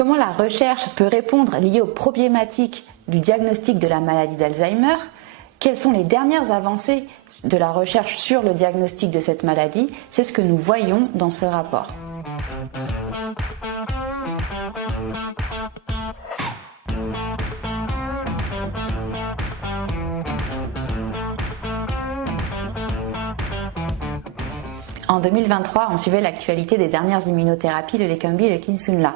Comment la recherche peut répondre liée aux problématiques du diagnostic de la maladie d'Alzheimer? Quelles sont les dernières avancées de la recherche sur le diagnostic de cette maladie? C'est ce que nous voyons dans ce rapport. En 2023, on suivait l'actualité des dernières immunothérapies de Leqembi et de Kisunla.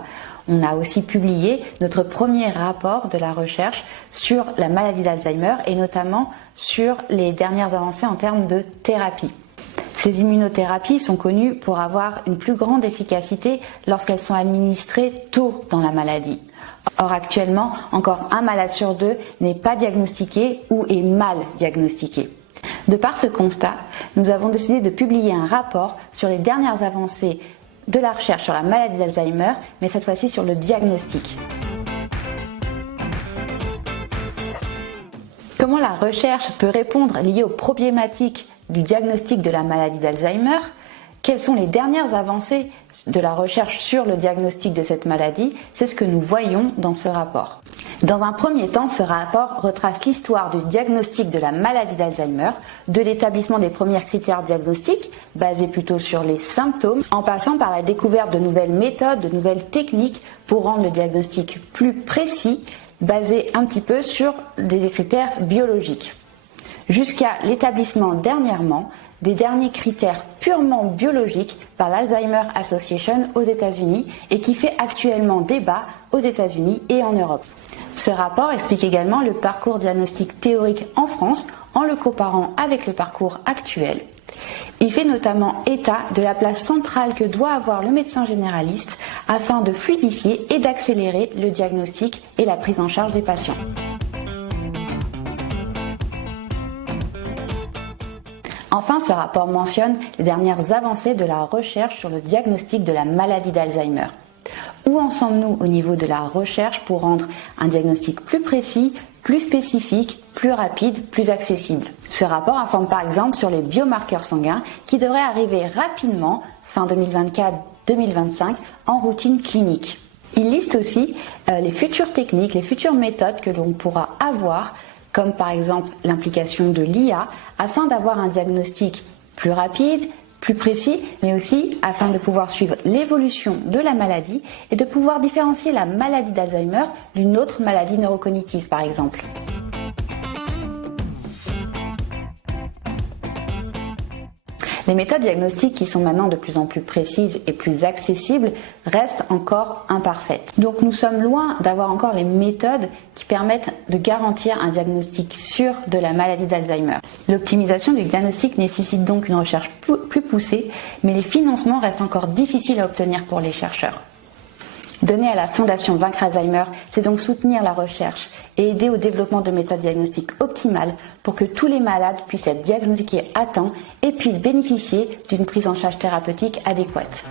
On a aussi publié notre premier rapport de la recherche sur la maladie d'Alzheimer et notamment sur les dernières avancées en termes de thérapie. Ces immunothérapies sont connues pour avoir une plus grande efficacité lorsqu'elles sont administrées tôt dans la maladie. Or actuellement, encore un malade sur deux n'est pas diagnostiqué ou est mal diagnostiqué. De par ce constat, nous avons décidé de publier un rapport sur les dernières avancées de la recherche sur la maladie d'Alzheimer, mais cette fois-ci sur le diagnostic. Comment la recherche peut répondre liée aux problématiques du diagnostic de la maladie d'Alzheimer? Quelles sont les dernières avancées de la recherche sur le diagnostic de cette maladie? C'est ce que nous voyons dans ce rapport. Dans un premier temps, ce rapport retrace l'histoire du diagnostic de la maladie d'Alzheimer, de l'établissement des premiers critères diagnostiques, basés plutôt sur les symptômes, en passant par la découverte de nouvelles méthodes, de nouvelles techniques pour rendre le diagnostic plus précis, basé un petit peu sur des critères biologiques. Jusqu'à l'établissement dernièrement des derniers critères purement biologiques par l'Alzheimer Association aux États-Unis et qui fait actuellement débat aux États-Unis et en Europe. Ce rapport explique également le parcours diagnostique théorique en France en le comparant avec le parcours actuel. Il fait notamment état de la place centrale que doit avoir le médecin généraliste afin de fluidifier et d'accélérer le diagnostic et la prise en charge des patients. Enfin, ce rapport mentionne les dernières avancées de la recherche sur le diagnostic de la maladie d'Alzheimer. Où en sommes-nous au niveau de la recherche pour rendre un diagnostic plus précis, plus spécifique, plus rapide, plus accessible? Ce rapport informe par exemple sur les biomarqueurs sanguins qui devraient arriver rapidement, fin 2024-2025, en routine clinique. Il liste aussi les futures techniques, les futures méthodes que l'on pourra avoir, comme par exemple l'implication de l'IA, afin d'avoir un diagnostic plus rapide, plus précis, mais aussi afin de pouvoir suivre l'évolution de la maladie et de pouvoir différencier la maladie d'Alzheimer d'une autre maladie neurocognitive, par exemple. Les méthodes diagnostiques qui sont maintenant de plus en plus précises et plus accessibles restent encore imparfaites. Donc nous sommes loin d'avoir encore les méthodes qui permettent de garantir un diagnostic sûr de la maladie d'Alzheimer. L'optimisation du diagnostic nécessite donc une recherche plus poussée, mais les financements restent encore difficiles à obtenir pour les chercheurs. Donner à la Fondation Vaincre Alzheimer, c'est donc soutenir la recherche et aider au développement de méthodes diagnostiques optimales pour que tous les malades puissent être diagnostiqués à temps et puissent bénéficier d'une prise en charge thérapeutique adéquate.